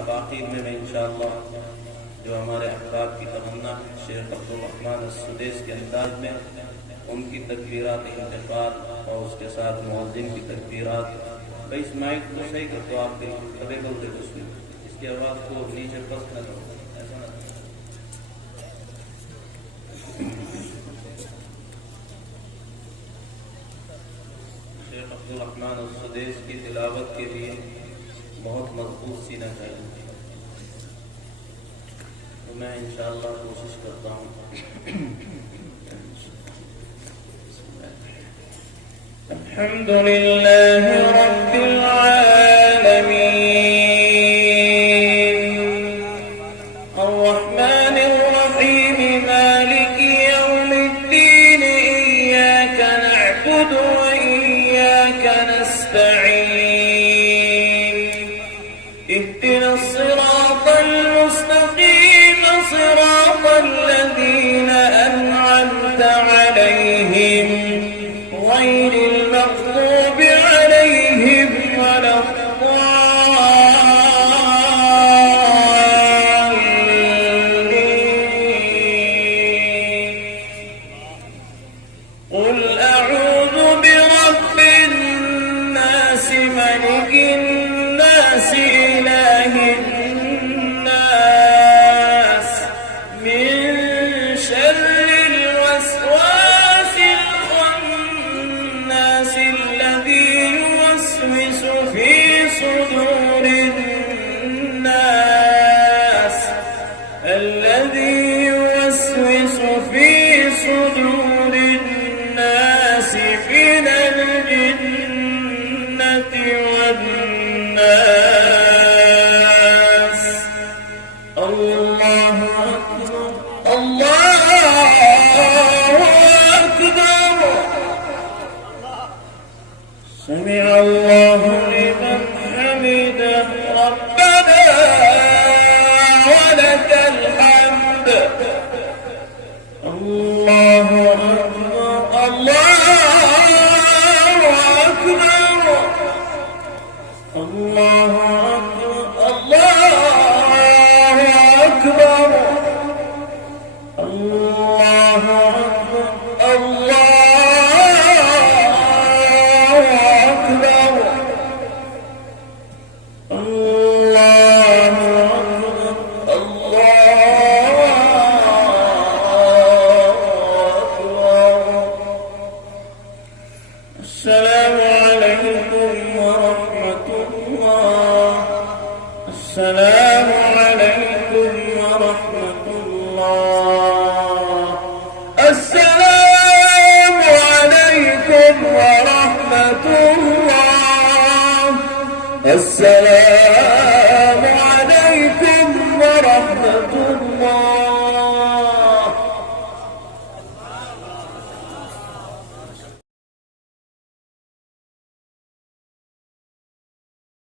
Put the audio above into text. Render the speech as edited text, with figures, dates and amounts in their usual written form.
अब आखिर में मैं इंशाअल्लाह जो हमारे अहबाब की तमन्ना शेख अब्दुल रहमान अस्सुदैस के अंदाज में उनकी तकबीरात इंतकाल और उसके साथ मुअज्जिन की तकबीरात, भाई इस माइक को सही कर दो आप, कभी बोलते उसमें इसकी आवाज़ को नीचे पस्त न करो, ऐसा ना। शेख अब्दुल रहमान अस्सुदैस की तिलावत के लिए बहुत मजबूत सीना चाहिए, तो मैं इंशाअल्लाह कोशिश करता हूँ। अल्हम्दुलिल्लाह रब्बिल आलमीन अर्रहमानिर रहीम मालिकी यौमिद्दीन इय्याका नअबुदु व इय्याका नस्तईन इहदिनस सिरातल मुस्तकीम सिरातल लज़ीना अन'अमता अलैहिम गैरिल मग़्दूबि अलैहिम वलद्दाल्लीन। क़ुल अऊज़ु बिरब्बिन नास मलिकिन नास इलाहिन नास मिन शर्रिल वस्वासिल खन्नास الذي يوسوس في صدور الناس من الجنة والناس. الله أكبر الله أكبر. سمع الله لمن حمده ربنا ولك الحمد. الله أكبر الله أكبر الله أكبر الله أكبر الله أكبر السلام عليكم ورحمة الله. السلام عليكم ورحمة الله. السلام عليكم ورحمة الله. السلام